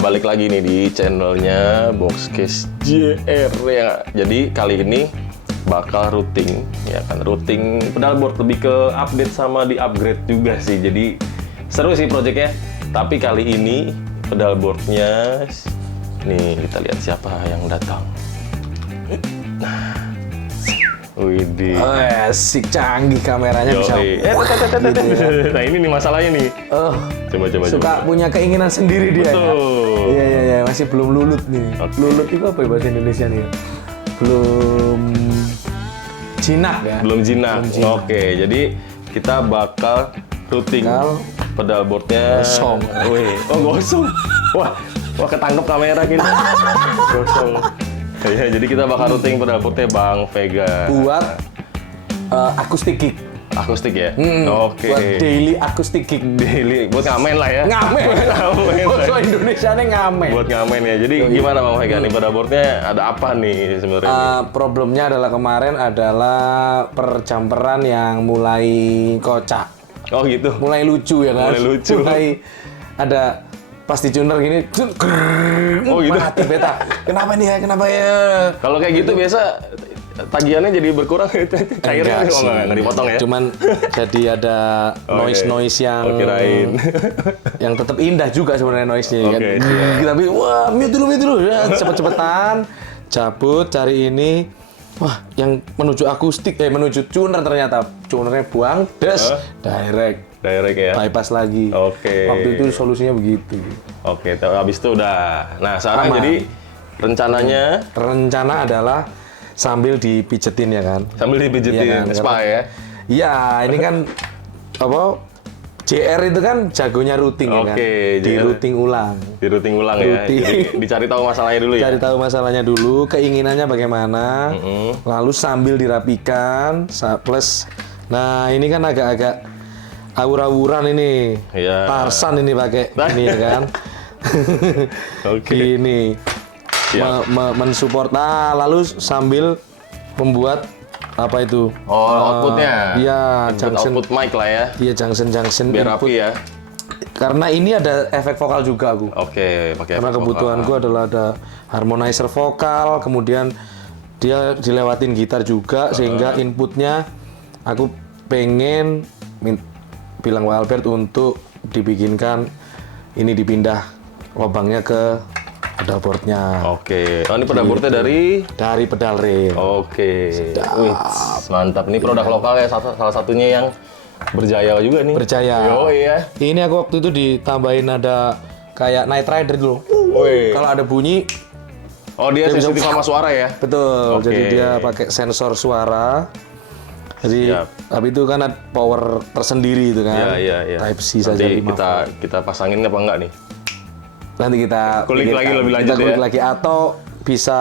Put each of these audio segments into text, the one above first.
balik lagi nih di channelnya Boxcase JR ya. Jadi kali ini bakal routing ya kan, routing pedalboard, lebih ke update sama di upgrade juga sih. Jadi seru sih projectnya. Tapi kali ini pedalboardnya nih, kita lihat siapa yang datang. Nah, widih. Oh, asik, canggih kameranya bisa. Nah ini nih masalahnya nih. Oh, coba. suka punya keinginan sendiri dia. Betul. Iya, masih belum lulut nih. Okay. Lulut itu apa ya bahasa Indonesia nih? Belum jinak ya. Belum jinak. Oke, jadi kita bakal routing pedalboardnya. Gosong. Wih, oh gosong. Wah ketangkep kamera kita. Gosong. Ya, jadi kita bakal routing pedalboardnya Bang Vega. Buat akustik gig. Akustik ya? Oke. Buat daily akustik gig. Daily, buat ngamen lah ya? Ngamen. Bahasa Indonesianya ngamen. Buat ngamen ya. Jadi gimana Bang Vega nih pedalboardnya, ada apa nih sebenarnya? Problemnya adalah kemarin adalah perjamperan yang mulai kocak. Oh gitu? Mulai lucu ya kan? Mulai lucu. Mulai ada pas di tuner gini, oh gitu? mati beta. Kenapa nih ya? Kenapa ya? Kalau kayak gitu biasa tagihannya jadi berkurang, cairnya nggak dipotong ya? Cuman jadi ada noise yang yang tetap indah juga sebenarnya noise-nya kan. Tapi wah, mute dulu ya, cepet-cepetan cabut cari ini. Wah, yang menuju akustik menuju tuner, ternyata tunernya buang direct ya, bypass lagi. Waktu itu solusinya begitu. Habis itu udah. Nah sekarang jadi rencana adalah sambil dipijetin ya kan. Sambil dipijetin ya kan? Spa ya. Iya, ini kan apa? JR itu kan jagonya routing ya kan. Di routing ulang. Di routing ulang ya. Jadi dicari tahu masalahnya dulu ya. Cari tahu masalahnya dulu, keinginannya bagaimana. Lalu sambil dirapikan plus. Nah, ini kan agak-agak awur-awuran ini. Iya. Tarsan ini pakai ini ya kan. Ini mensupport. Lalu sambil membuat apa itu? Outputnya. Iya, output mic lah ya. Iya, junction biar input. rapi ya. Karena ini ada efek vokal juga aku. Pakai karena kebutuhanku adalah ada harmonizer vokal, kemudian dia dilewatin gitar juga, sehingga inputnya aku pengen bilang Pak Albert untuk dibikinkan ini, dipindah lubangnya ke pedalboardnya. Oh ini pedalboardnya dari pedal rail. Wih, mantap. Ini produk lokal ya, salah satunya yang berjaya juga nih. Berjaya. Iya. Ini aku waktu itu ditambahin ada kayak Night Rider dulu. Kalau ada bunyi. Dia sensitif sama suara ya? Betul. Jadi dia pakai sensor suara. Jadi tapi itu kan ada power tersendiri itu kan. Iya. Type C saja. Nanti kita pasangin apa enggak nih? Nanti kita kulik lagi lebih lanjut ya. Kulik lagi, atau bisa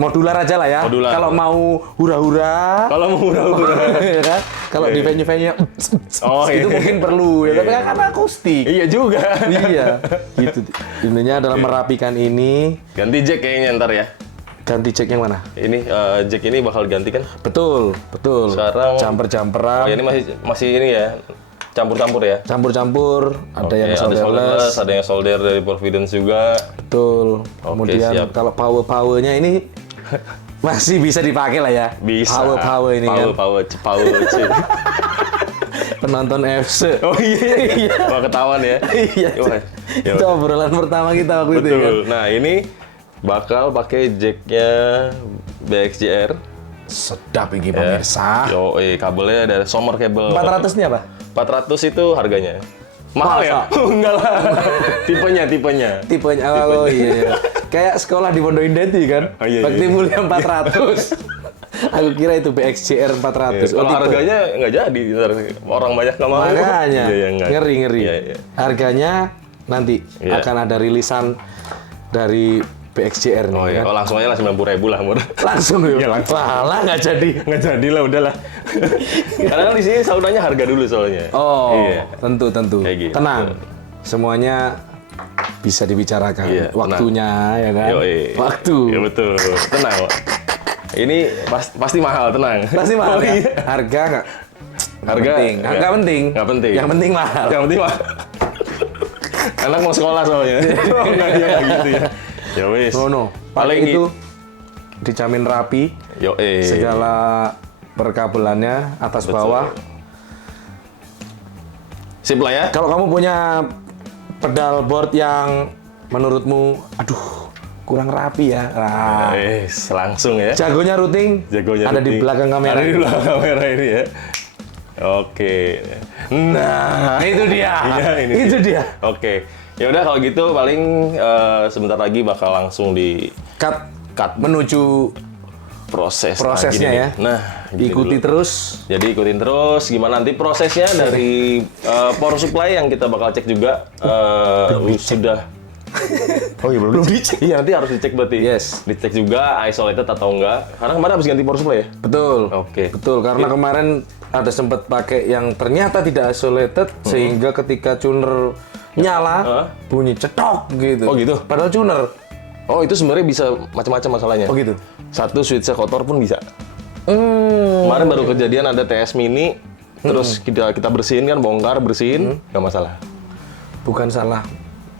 modular aja lah ya. Kalau mau hura-hura. Ya kan? Kalau di venue-venue itu mungkin perlu ya, tapi kan akustik. Iya juga. Iya. Gitu. Intinya adalah merapikan ini. Ganti jack kayaknya ntar ya. Ganti jack yang mana? Ini jack ini bakal ganti kan? Betul. Sekarang jumper-jumperan. ini masih ini ya. Campur-campur ya? Campur, ada yang solderless, ada yang solder dari Providence juga. Betul. Kemudian kalau power-nya ini masih bisa dipakai lah ya. Bisa. Power ini kan. Power. Penonton FC. Oh iya. Wah, ketahuan ya. Iya. Itu obrolan pertama kita waktu itu kan. Nah, ini bakal pakai jacknya BXJR. Sedap ini pemirsa. Kabelnya ada Sommer kabel. 400 ini apa? 400 itu harganya. Mahal ya? Enggak lah. Tipenya. Oh iya. Kayak sekolah di Pondok Indah itu kan. Bakti Mulia 400. Aku kira itu BXJR 400. Kalau harganya nggak jadi, orang banyak nggak mau. Makanya, ngeri. Iya. Harganya nanti akan ada rilisan dari BXJR nih. Langsung aja lah 90.000 lah, murah. Langsung ya? Lah nggak jadi lah, udahlah. Karena kan di sini salurannya harga dulu soalnya. Tentu. Gitu. Tenang, semuanya bisa dibicarakan. Waktunya ya kan. Waktu. Ya betul. Tenang. Ini pasti mahal, tenang. Pasti mahal. Harga nggak? Nggak penting. Yang penting mahal. Anak mau sekolah soalnya. Enggak dia nggak gitu ya. Ya wis. No. Paling itu dijamin rapi. Yo Segala perkabelannya atas Betul. bawah. Sip lah ya. Kalau kamu punya pedal board yang menurutmu, aduh, kurang rapi ya. Nah, Wis, langsung ya. jagonya routing Jagonya ada di routing. belakang kamera. Ada di belakang kamera ini ya. Oke. Nah, Itu dia. Iya, ini Itu dia. Oke. Ya udah kalau gitu paling sebentar lagi bakal langsung di Cut menuju prosesnya prosesnya ya. Nah, gini ikuti dulu. terus. Jadi ikutin terus gimana nanti prosesnya dari power supply yang kita bakal cek juga sudah. Oh iya belum dicek. Iya nanti harus dicek berarti. Yes. Dicek juga isolated atau enggak. Karena kemarin habis ganti power supply ya. Betul. Oke. Betul, karena kemarin ada sempat pakai yang ternyata tidak isolated sehingga ketika tuner nyala bunyi cetok gitu. Oh, gitu? Padahal tuner. Oh itu sebenarnya bisa macam-macam masalahnya. Oh gitu. Satu switch kotor pun bisa. Kemarin baru kejadian ada TS Mini, terus kita bersihin kan, bongkar bersihin, nggak masalah. Bukan salah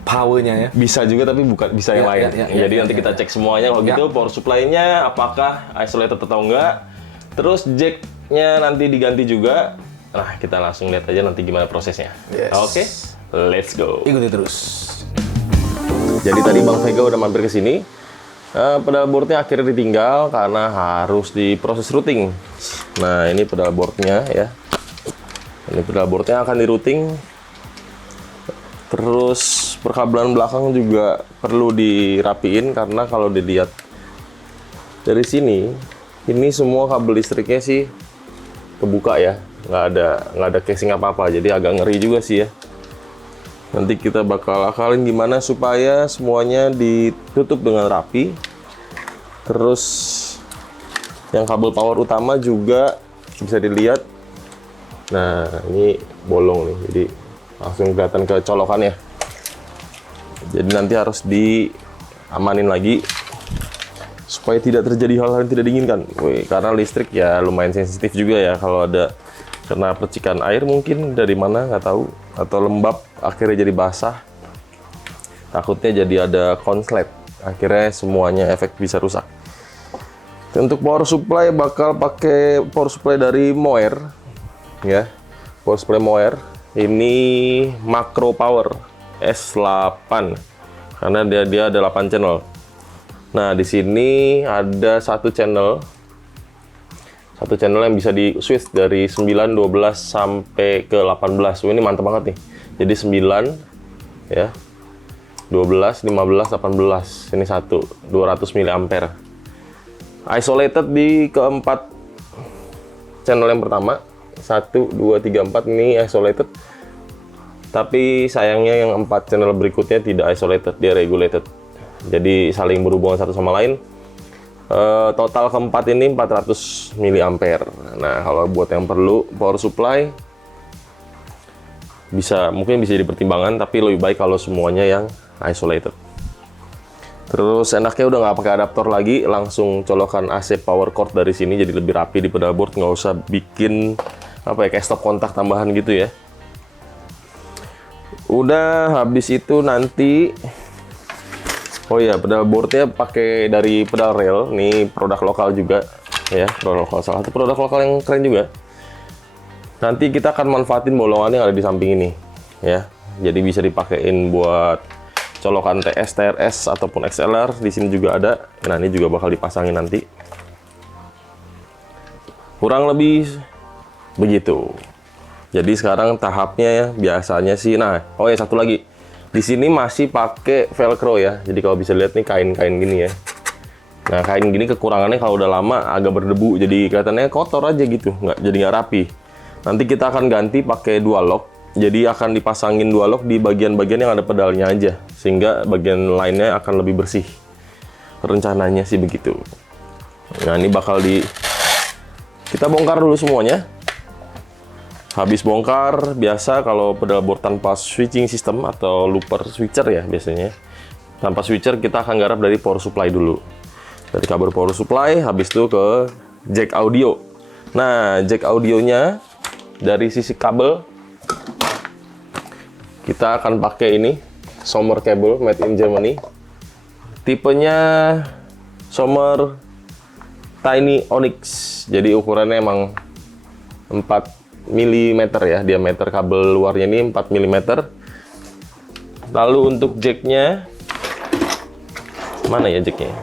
powernya ya. Bisa juga tapi bukan bisa yang Ya, lain. ya, Jadi nanti kita cek semuanya kalau gitu power supply-nya apakah isolated atau enggak. Terus jack-nya nanti diganti juga. Nah, kita langsung lihat aja nanti gimana prosesnya. Yes. Oke. Let's go. Ikuti terus. Jadi tadi Bang Vega udah mampir ke sini. Pedal boardnya akhirnya ditinggal karena harus diproses routing. Nah, ini pedal boardnya ya. Ini pedal boardnya akan di routing. Terus perkabelan belakang juga perlu dirapiin karena kalau dilihat dari sini, ini semua kabel listriknya sih kebuka ya, nggak ada casing apa-apa, jadi agak ngeri juga sih ya. Nanti kita bakal akalin gimana supaya semuanya ditutup dengan rapi. Terus yang kabel power utama juga bisa dilihat. Nah, ini bolong nih, jadi langsung kelihatan kecolokannya. Jadi nanti harus diamanin lagi supaya tidak terjadi hal-hal yang tidak diinginkan. Karena listrik ya lumayan sensitif juga ya, kalau ada kena percikan air mungkin dari mana nggak tahu, atau lembab akhirnya jadi basah, takutnya jadi ada konslet, akhirnya semuanya efek bisa rusak. Untuk power supply bakal pakai power supply dari Moer ya, power supply Moer ini Macro Power S8 karena dia ada 8 channel. Nah di sini ada satu channel yang bisa di switch dari 9, 12 sampai ke 18. Ini mantap banget nih. Jadi 9 ya, 12, 15, 18. Ini satu 200 mAh. Isolated di keempat channel yang pertama. 1, 2, 3, 4 ini isolated. Tapi sayangnya yang 4 channel berikutnya tidak isolated, dia regulated. Jadi saling berhubungan satu sama lain. Total keempat ini 400 mAh. Nah, kalau buat yang perlu power supply mungkin bisa jadi pertimbangan, tapi lebih baik kalau semuanya yang isolated. Terus enaknya udah nggak pakai adaptor lagi, langsung colokan AC power cord dari sini, jadi lebih rapi di pedal board, nggak usah bikin kayak stop kontak tambahan gitu ya. Udah habis itu nanti oh iya, pedal boardnya pakai dari pedal rail, nih produk lokal juga ya, produk lokal, salah satu produk lokal yang keren juga. Nanti kita akan manfaatin bolongan yang ada di samping ini ya, jadi bisa dipakein buat colokan TS, TRS ataupun XLR. Di sini juga ada. Nah ini juga bakal dipasangin nanti. Kurang lebih begitu. Jadi sekarang tahapnya ya biasanya sih. Nah, oh ya satu lagi. Di sini masih pakai velcro ya. Jadi kalau bisa lihat nih kain-kain gini ya. Nah, kain gini kekurangannya kalau udah lama agak berdebu. Jadi kelihatannya kotor aja gitu, nggak rapi. Nanti kita akan ganti pakai dual lock. Jadi akan dipasangin dual lock di bagian-bagian yang ada pedalnya aja, sehingga bagian lainnya akan lebih bersih. Rencananya sih begitu. Nah, ini bakal kita bongkar dulu semuanya. Habis bongkar, biasa kalau pedal board tanpa switching system atau looper switcher ya biasanya. Tanpa switcher kita akan garap dari power supply dulu. Dari kabel power supply, habis itu ke jack audio. Nah, jack audionya dari sisi kabel kita akan pakai ini Sommer cable made in Germany. Tipenya Sommer Tiny Onyx. Jadi ukurannya emang 4 mm ya, diameter kabel luarnya ini 4 mm. Lalu untuk jacknya, mana ya jacknya?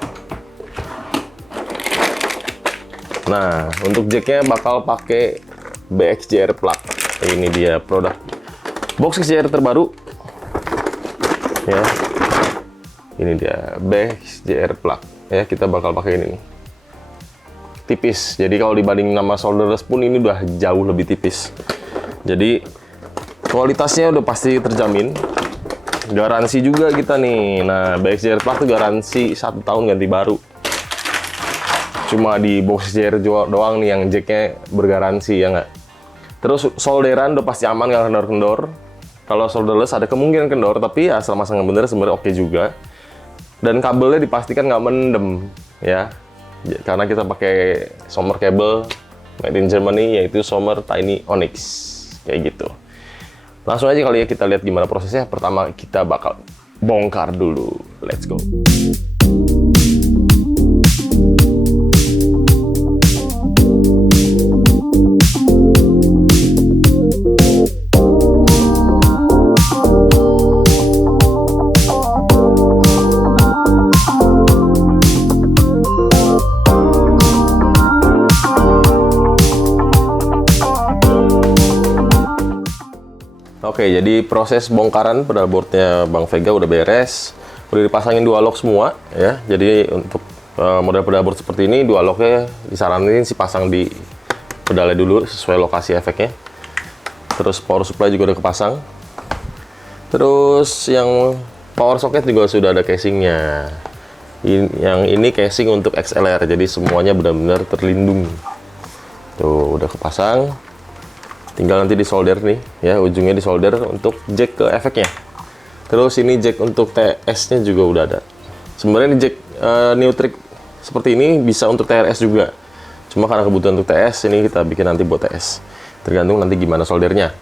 Nah, untuk jacknya bakal pakai BXJR plug. Ini dia produk box XJR terbaru. Ya, ini dia BXJR plug. Ya, kita bakal pakai ini nih. Tipis. Jadi kalau dibanding nama solderless pun ini udah jauh lebih tipis. Jadi kualitasnya udah pasti terjamin. Garansi juga kita nih. Nah, BXJR plug tuh garansi 1 tahun ganti baru. Cuma di box XJR doang nih yang jacknya bergaransi, ya nggak? Terus solderan udah pasti aman, nggak kendor-kendor. Kalau solderless ada kemungkinan kendor, tapi asal masang yang bener sebenarnya oke juga. Dan kabelnya dipastikan nggak mendem, ya. Karena kita pakai Sommer cable made in Germany, yaitu Sommer Tiny Onyx, kayak gitu. Langsung aja kali ya kita lihat gimana prosesnya. Pertama kita bakal bongkar dulu. Let's go. Oke, jadi proses bongkaran pedal boardnya Bang Vega udah beres, udah dipasangin dua lock semua ya. Jadi untuk model pedal board seperti ini, dua locknya disaranin sih pasang di pedalnya dulu sesuai lokasi efeknya. Terus power supply juga udah kepasang. Terus yang power socket juga sudah ada casingnya. Yang ini casing untuk XLR, jadi semuanya benar-benar terlindung. Tuh udah kepasang. Tinggal nanti disolder nih, ya ujungnya disolder untuk jack ke efeknya. Terus ini jack untuk TS-nya juga udah ada. Sebenarnya jack Neutrik seperti ini bisa untuk TRS juga. Cuma karena kebutuhan untuk TS, ini kita bikin nanti buat TS. Tergantung nanti gimana soldernya.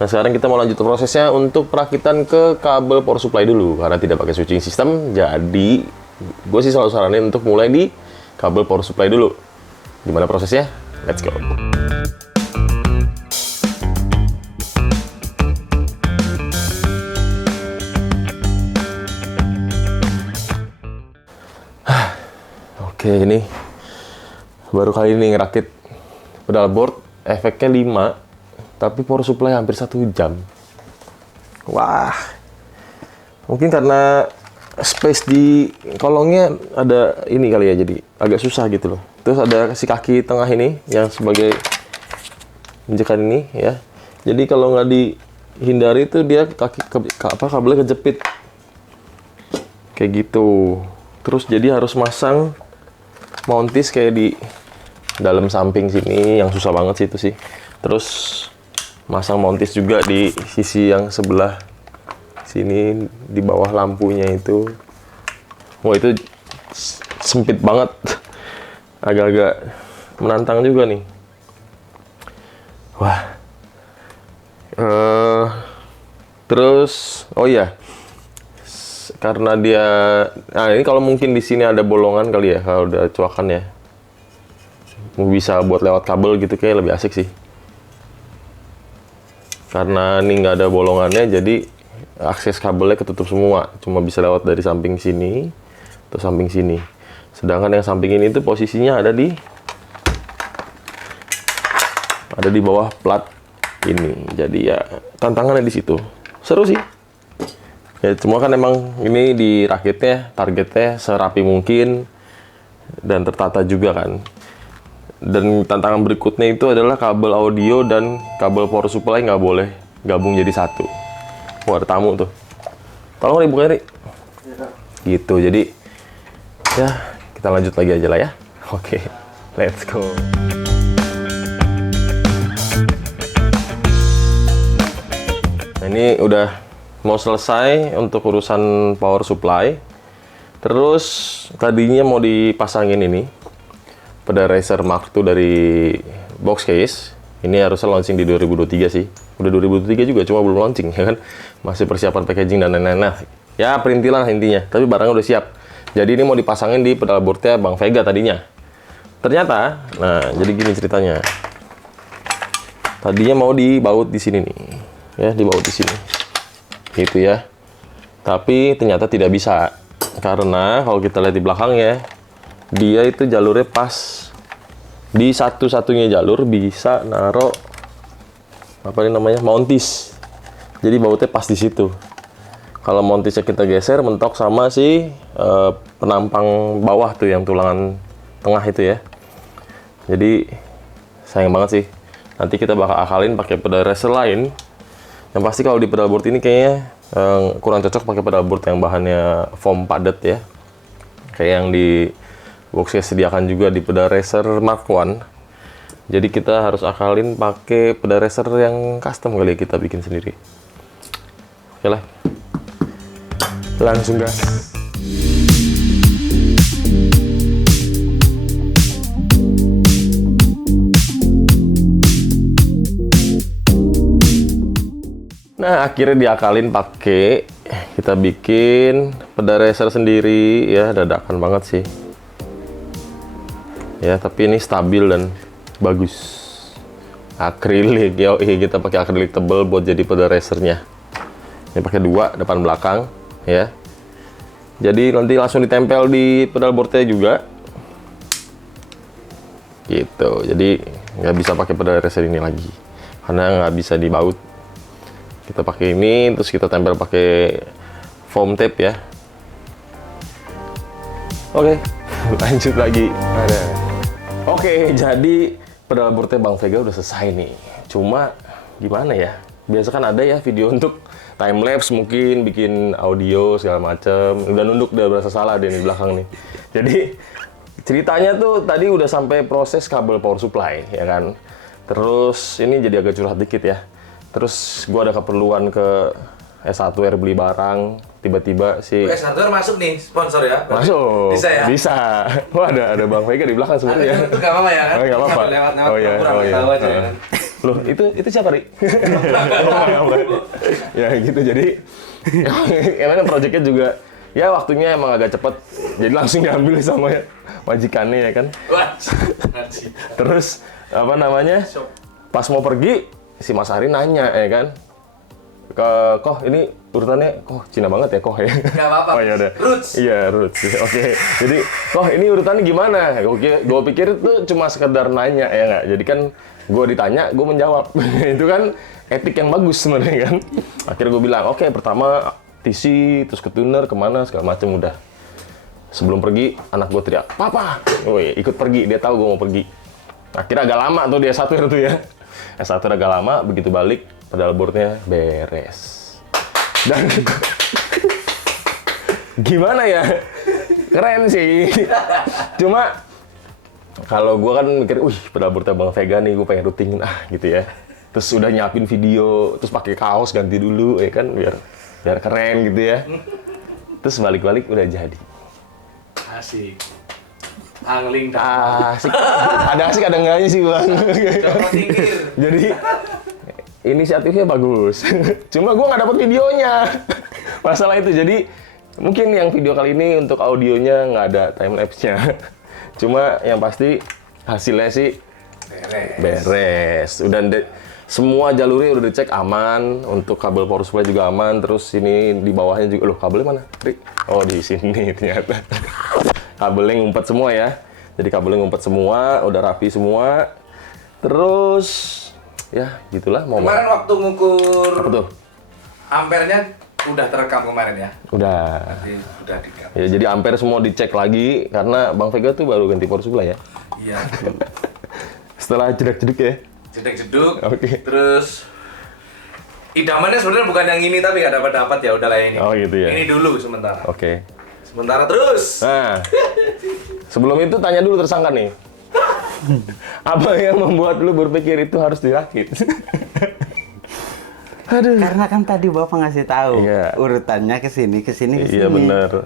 Nah sekarang kita mau lanjut prosesnya untuk perakitan ke kabel power supply dulu. Karena tidak pakai switching system, jadi gue sih selalu saranin untuk mulai di kabel power supply dulu. Gimana prosesnya? Let's go. Oke, ini baru kali ini ngerakit pedal board, efeknya 5, tapi power supply hampir 1 jam. Wah, mungkin karena space di kolongnya ada ini kali ya, jadi agak susah gitu loh. Terus ada si kaki tengah ini yang sebagai injekan ini ya. Jadi kalau nggak dihindari itu dia kabelnya kejepit kayak gitu. Terus jadi harus masang mountis kayak di dalam samping sini, yang susah banget sih itu sih. Terus masang mountis juga di sisi yang sebelah sini di bawah lampunya itu. Wah itu sempit banget, agak-agak menantang juga nih. Wah. Terus oh iya. Karena dia, nah ini kalau mungkin di sini ada bolongan kali ya, kalau udah coakan ya, bisa buat lewat kabel gitu kayak lebih asik sih. Karena ini nggak ada bolongannya, jadi akses kabelnya ketutup semua, cuma bisa lewat dari samping sini atau samping sini. Sedangkan yang samping ini tuh posisinya ada di bawah plat ini, jadi ya tantangannya di situ. Seru sih. Ya, cuma kan emang ini dirakitnya, targetnya serapi mungkin dan tertata juga kan. Dan tantangan berikutnya itu adalah kabel audio dan kabel power supply nggak boleh gabung jadi satu. Wah, ada tamu tuh. Tolong dibuka Ri. Gitu, jadi ya kita lanjut lagi aja lah ya. Oke, let's go. Nah, ini udah mau selesai untuk urusan power supply. Terus tadinya mau dipasangin ini pedal racer Mark II dari box case. Ini harusnya launching di 2023 sih. Udah 2023 juga, cuma belum launching ya kan. Masih persiapan packaging dan lain-lain. Nah, Ya perintilan intinya, tapi barangnya udah siap. Jadi ini mau dipasangin di pedal boardnya Bang Vega tadinya. Ternyata, nah jadi gini ceritanya. Tadinya mau dibaut di sini nih, ya dibaut di sini, gitu ya. Tapi ternyata tidak bisa, karena kalau kita lihat di belakang ya, dia itu jalurnya pas di satu-satunya jalur bisa naruh apa ini namanya mountis. Jadi bautnya pas di situ. Kalau mountisnya kita geser mentok sama si penampang bawah tuh yang tulangan tengah itu ya. Jadi sayang banget sih. Nanti kita bakal akalin pakai pedal racer lain. Yang pasti kalau di pedal board ini kayaknya kurang cocok pakai pedal board yang bahannya foam padat ya. Kayak yang di Boxcase sediakan juga di pedal racer Mark I. Jadi kita harus akalin pakai pedal racer yang custom kali ya, kita bikin sendiri. Oke lah. Langsung gas. Nah, akhirnya diakalin pakai, kita bikin pedal racer sendiri ya, dadakan banget sih. Ya, tapi ini stabil dan bagus. Akrilik, kita pakai akrilik tebal buat jadi pedal racernya. Ini pakai 2 depan belakang, ya. Jadi nanti langsung ditempel di pedal boardnya juga. Gitu. Jadi nggak bisa pakai pedal racer ini lagi, karena nggak bisa dibaut. Kita pakai ini, terus kita tempel pakai foam tape ya. Oke, lanjut lagi. Oke, jadi pedal boardnya Bang Vega udah selesai nih. Cuma gimana ya? Biasa kan ada ya video untuk time lapse, mungkin bikin audio segala macem. Udah nunduk, udah berasa salah deh di belakang nih. Jadi ceritanya tuh tadi udah sampai proses kabel power supply ya kan. Terus ini jadi agak curhat dikit ya. Terus gua ada keperluan ke S1R beli barang, tiba-tiba si S1R masuk nih sponsor ya? Masuk. Bisa ya? Bisa. Wah, ada Bang Vega di belakang sebenarnya. Itu nggak apa-apa ya kan? Oh, nggak apa-apa. Lewat Oh iya. Oh iya. tahu aja kan. Loh, itu siapa, Ri? Ya gitu, jadi emang proyeknya juga ya waktunya emang agak cepet, jadi langsung diambil sama majikannya ya kan. Terus apa namanya, pas mau pergi si Mas Ari nanya ya kan, Koh ini urutannya Cina banget ya Koh ya. Gak apa-apa. Oh ya udah. Roots. Iya roots. Oke. Jadi Koh ini urutannya gimana? Gue pikir itu cuma sekedar nanya ya nggak. Jadi kan gue ditanya, gue menjawab. Itu kan etik yang bagus sebenarnya kan. Akhirnya gue bilang, oke, pertama TC, terus ke tuner, kemana segala macem udah. Sebelum pergi, anak gue teriak, Papa, woi ikut pergi. Dia tahu gue mau pergi. Akhirnya agak lama tuh dia S1 itu ya. S1 agak lama, begitu balik pedal boardnya beres. Dan gimana ya? Keren sih. Cuma kalau gue kan mikir, pedal boardnya Bang Vega nih, gue pengen routing gitu ya. Terus udah nyiapin video, terus pakai kaos ganti dulu ya kan, biar keren gitu ya. Terus balik-balik udah jadi. Asik. Angling Asik. Ada asik ada enggaknya sih Bang. Jadi inisiatifnya bagus. Cuma gue nggak dapet videonya. Masalah itu. Jadi mungkin yang video kali ini untuk audionya nggak ada time lapse-nya. Cuma yang pasti hasilnya sih beres. Udah semua jalurnya udah dicek aman. Untuk kabel power supply juga aman. Terus ini di bawahnya juga. Loh, kabelnya mana? Oh, di sini ternyata. Kabelnya ngumpet semua ya. Jadi kabelnya ngumpet semua, udah rapi semua. Terus ya gitulah. Kemarin waktu ngukur apa tuh? ampernya udah terekam kemarin ya? Udah. Jadi udah direkam. Ya, jadi ampere semua dicek lagi karena Bang Vega tuh baru ganti power supply ya. Iya. Setelah jeduk-jeduk ya. Jeduk-jeduk. Oke. Terus idamannya sebenarnya bukan yang ini tapi nggak dapat ya udahlah ini. Oh gitu ya. Ini dulu sementara. Oke. Sementara terus. Nah, sebelum itu tanya dulu tersangka nih. Apa yang membuat lu berpikir itu harus dirakit? Aduh. Karena kan tadi Bapak ngasih tahu Iya. urutannya ke sini. Iya benar.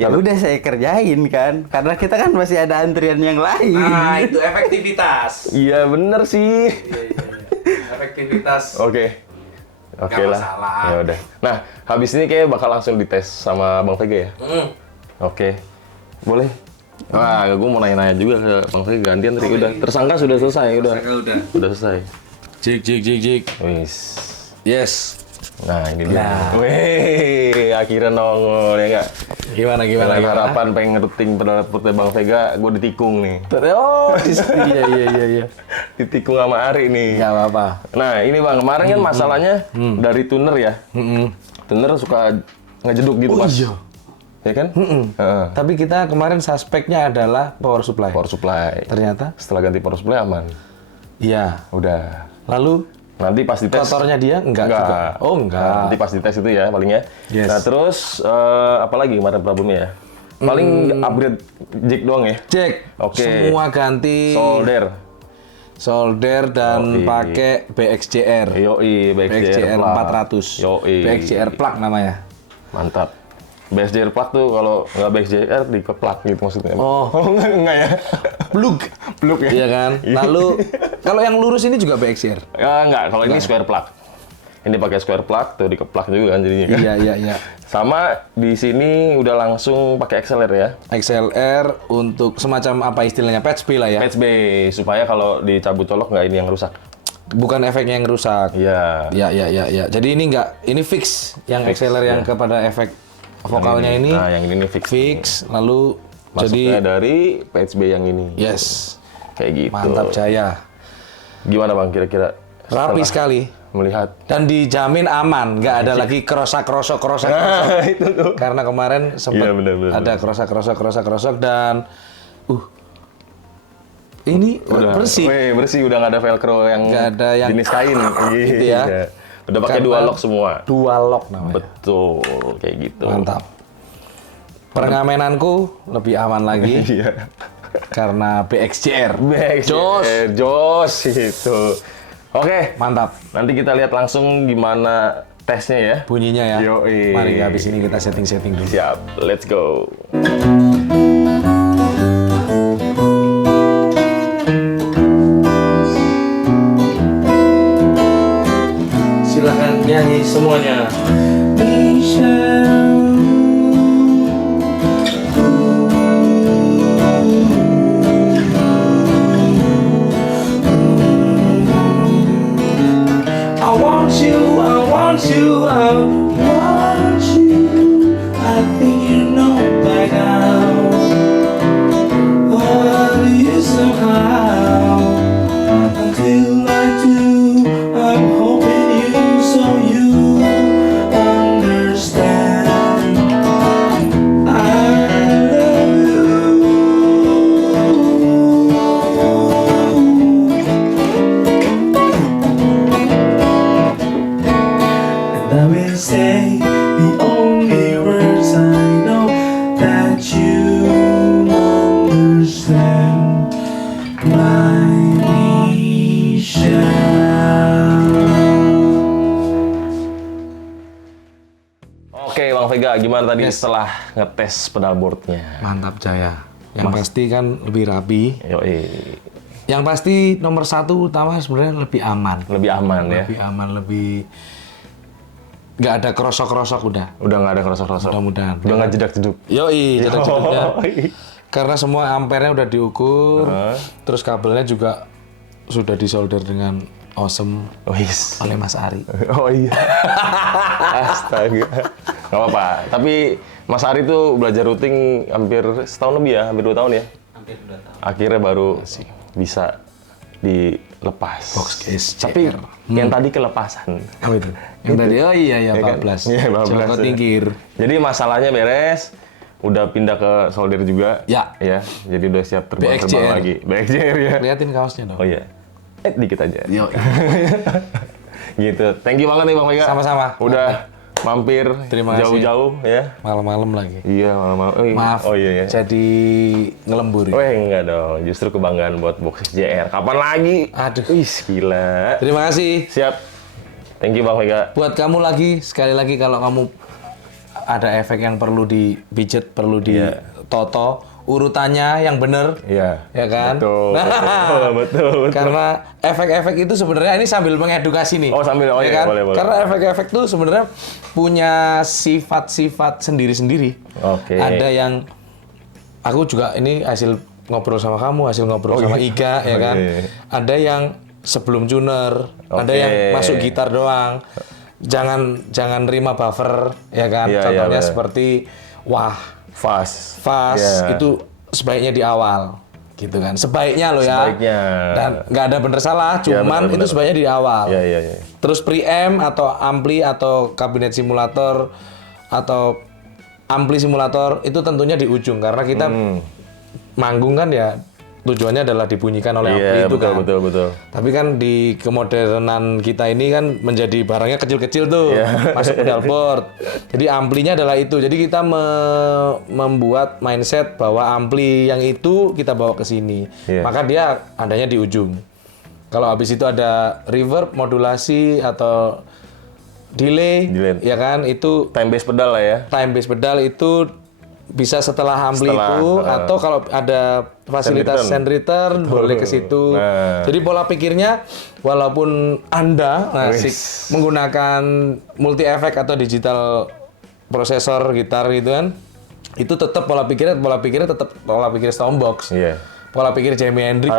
Ya udah saya kerjain kan. Karena kita kan masih ada antrian yang lain. Nah, itu efektivitas. Iya benar sih. Iya. Efektivitas. Oke. Oke Nggak lah. masalah. Ya udah. Nah, habis ini kayak bakal langsung dites sama Bang Vega ya. Oke. Boleh. Wah, gue mau nanya-nanya juga ke Bang Vega gantian tadi. Udah, tersangka sudah selesai, udah. Udah selesai. Jik. Wis. Yes. Nah, ini dia. Wih, akhirnya nongol ya enggak? Gimana? Dengan harapan pengen ngeruting pedal putih Bang Vega, gue ditikung nih. Oh, iya. Ditikung sama Ari nih. Nggak apa-apa. Nah, ini Bang, kemarin kan masalahnya dari tuner ya. Tuner suka ngejeduk gitu, Mas. Iya. Ya kan? Heeh. Tapi kita kemarin suspeknya adalah power supply. Power supply. Ternyata? Setelah ganti power supply aman. Iya. Udah. Lalu Nanti pas dites. kotornya dia enggak juga. Oh, enggak. Nah, nanti pas dites itu ya palingnya. Yes. Nah, terus apa lagi kemarin problemnya ya? Paling upgrade jack doang ya. Cek. Oke. Semua ganti solder dan pakai BXJR. Yoi, BXJR 400. Yoi. BXJR plug namanya. Mantap. BXJR plug tuh kalau nggak BXJR dikeplak gitu maksudnya. Oh. Enggak ya? Plug ya? Iya kan? Lalu kalau yang lurus ini juga BXJR. Ya enggak, kalau ini square plug. Ini pakai square plug tuh dikeplak juga kan jadinya kan. Iya. Sama di sini udah langsung pakai XLR ya. XLR untuk semacam apa istilahnya patch B lah ya. Patch B supaya kalau dicabut colok nggak ini yang rusak. Bukan efeknya yang rusak. Iya. Ya. Jadi ini fix yang XLR yang kepada efek vokalnya ini. Nah, yang ini fix. Fix lalu Masuknya jadi dari patch B yang ini. yes. Kayak gitu. Mantap Jaya. Gimana Bang kira-kira? Rapi setelah sekali. Melihat. Dan dijamin aman, nggak ada lagi kerosok. Nah, itu tuh. Karena kemarin sempat Iya, bener. ada kerosok dan ini bersih. Wih, bersih udah nggak ada velcro yang, Nggak ada yang jenis kain. gitu ya. Iya. Udah pakai Karena dua lock semua. Dua lock namanya. Betul, kayak gitu. Mantap. Pengamenanku lebih aman lagi Iya. karena BXJR. Jos itu. Oke, Mantap. nanti kita lihat langsung gimana tesnya ya. Bunyinya ya. Yoi. Mari habis ini kita setting dulu. Siap, let's go. Silakan nyanyi semuanya. I think you know by now. But you somehow, until I do, I'm hoping you so you understand. I love you. And I will say the only words I know that you understand, my Michelle. Oke, Bang Vega, gimana tadi setelah ngetes pedalboardnya? Mantap Jaya. Yang pasti kan lebih rapi. Yoi, Yang pasti nomor satu utama sebenarnya lebih aman. lebih aman ya. Lebih aman, lebih nggak ada kerosok udah. Udah nggak ada kerosok-kerosok. Mudah-mudahan. Udah nggak jedak-jeduk. Yoi, jedak-jeduknya. Yoi. Karena semua ampernya udah diukur, terus kabelnya juga sudah disolder dengan awesome Wis. oleh Mas Ari. Oh iya. Astaga. Gak apa-apa. Tapi Mas Ari tuh belajar routing hampir setahun lebih ya, hampir 2 tahun ya. Hampir 2 tahun. Akhirnya baru bisa dilepas. Box case Tapi CR. yang tadi kelepasan. Apa itu? Yang tadi, oh iya, Ya kan? 14. Iya, 14. Joko ya. tingkir. Jadi masalahnya beres. Udah pindah ke solder juga. Ya. Ya. Jadi udah siap terbang BXJR. lagi. BXJR ya. Liatin kaosnya dong. Oh iya. Dikit aja. Yo. Gitu. Thank you banget nih Bang Vega. Sama-sama. Udah mampir Terima kasih. jauh-jauh ya. Malam-malam lagi. Iya, malam-malam. Maaf. Oh iya ya. Jadi ngelembur. Weh, enggak dong. Justru kebanggaan buat Box JR. Kapan lagi? Aduh. Wih, gila. Terima kasih. Siap. Thank you Bang Vega. Buat kamu lagi, sekali lagi kalau kamu ada efek yang perlu dipijet, perlu ditoto urutannya yang bener. Iya. Ya kan? Betul. Betul. Karena efek-efek itu sebenarnya ini sambil mengedukasi nih. Oh, sambil. Oh, ya iya, kan? boleh. Karena efek-efek itu sebenarnya punya sifat-sifat sendiri-sendiri. Oke. Ada yang aku juga ini hasil ngobrol sama kamu, hasil ngobrol sama Iga, ya kan? iya. Ada yang sebelum tuner, ada Oke. yang masuk gitar doang. Jangan nerima buffer, ya kan? Iya, Contohnya iya, seperti Fast. fast Iya. itu sebaiknya di awal, gitu kan? Sebaiknya loh ya. Sebaiknya. Dan nggak ada bener salah, Iya, cuman benar, itu sebaiknya di awal. Iya. Terus preamp atau ampli atau kabinet simulator atau ampli simulator itu tentunya di ujung karena kita manggung kan ya tujuannya adalah dibunyikan oleh ampli Iya, itu betul, kan. betul. Tapi kan di kemodernan kita ini kan menjadi barangnya kecil-kecil tuh, masuk pedal board. Jadi amplinya adalah itu. Jadi kita membuat mindset bahwa ampli yang itu kita bawa ke sini. Iya. Maka dia adanya di ujung. Kalau habis itu ada reverb, modulasi atau delay, ya kan? Itu Time base pedal lah ya. time bass pedal itu bisa setelah ampli itu atau kalau ada fasilitas send return boleh ke situ. Nah. Jadi pola pikirnya walaupun Anda menggunakan multi effect atau digital prosesor gitar gitu kan, itu tetap pola pikirnya tetap pola pikir Stormbox. Iya. Pola pikir Jimi Hendrix,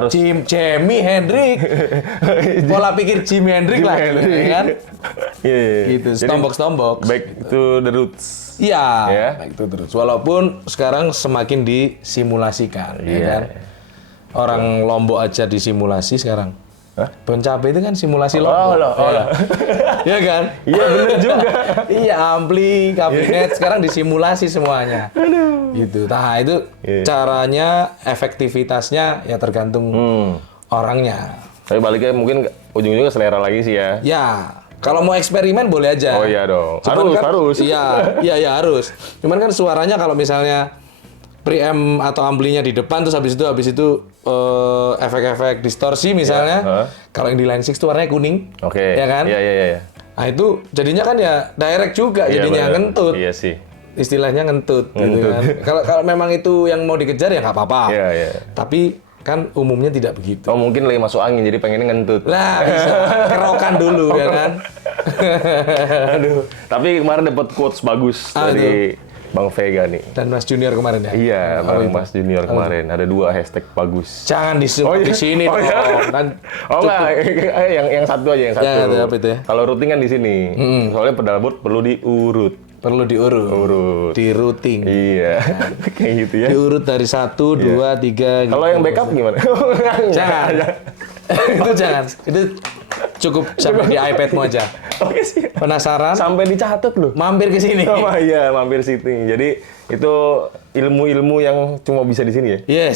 pola pikir Jimi Hendrix lah, ya kan? Iya. Gitu, Jadi, Stormbox. back to the roots. Iya, Ya. nah itu terus. Walaupun sekarang semakin disimulasikan, ya Iya. kan? Orang Lombok aja disimulasi sekarang. Hah? Bon Cabe itu kan simulasi Lombok. Iya kan? Iya bener juga. Iya, ampli, kabinet sekarang disimulasi semuanya. Gitu. Nah, itu Iya. caranya, efektivitasnya ya tergantung orangnya. Tapi baliknya mungkin ujung-ujungnya selera lagi sih ya. Ya, kalau mau eksperimen boleh aja. Oh iya dong. Cuman Harus. Iya harus. Cuman kan suaranya kalau misalnya preamp atau amplinya di depan terus habis itu efek-efek distorsi misalnya. Kalau yang di Line 6 tuh warnanya kuning. Oke. Ya kan? Iya. Nah itu jadinya kan ya direct juga Iya, jadinya bener. ngentut. Iya sih. Istilahnya ngentut gitu kan. Kalau memang itu yang mau dikejar ya nggak apa-apa. Iya. Tapi kan umumnya tidak begitu. Oh mungkin lagi masuk angin jadi pengennya ngentut. Lah bisa kerokan dulu ya kan. Aduh. Tapi kemarin dapat quotes bagus dari Bang Vega nih. Dan Mas Junior kemarin ya. Iya, Bang Mas Junior kemarin ada 2 hashtag bagus. Jangan di sini Oh, iya. dong. Oh enggak, yang satu aja yang satu. Ya, apa itu ya? Kalau routing kan di sini. Soalnya pedalboard perlu diurut. Perlu diurut. Di routing. Iya. Kayak gitu ya. Diurut dari 1, 2, 3 gitu. Kalau yang backup gimana? Jangan. Itu jangan. Itu cukup sampai di iPadmu aja. Oke sih. Penasaran? Sampai dicatat loh. Mampir ke sini. Oh iya, mampir situ. Jadi itu ilmu-ilmu yang cuma bisa di sini ya? Yes.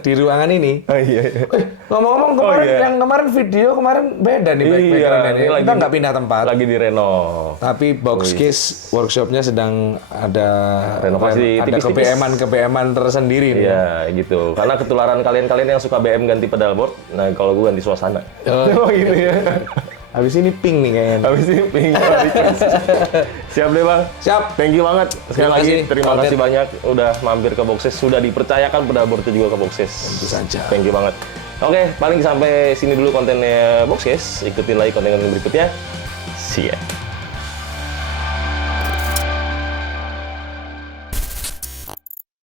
Di ruangan ini. Oh iya. Ngomong-ngomong kemarin iya. yang kemarin video kemarin beda nih background-nya nih. ini Kita nggak pindah tempat. Lagi direnov. Tapi Boxcase workshopnya sedang ada Renovasi ada tipis-tipis. keBM-an tersendiri nih. Iya gitu. Karena ketularan kalian-kalian yang suka BM ganti pedalboard, nah kalau gue ganti suasana. Oh, gitu ya. Habis ini pink nih kayaknya. Habis ini pingin. Siap deh Bang. Siap. Thank you banget. Sekali Terima lagi kasih. terima kasih banyak udah mampir ke Boxes, sudah dipercayakan pedalboardnya juga ke Boxes. Tentu saja. Thank you banget. Oke, paling sampai sini dulu kontennya Boxes. Ikutin lagi konten-konten berikutnya. See ya.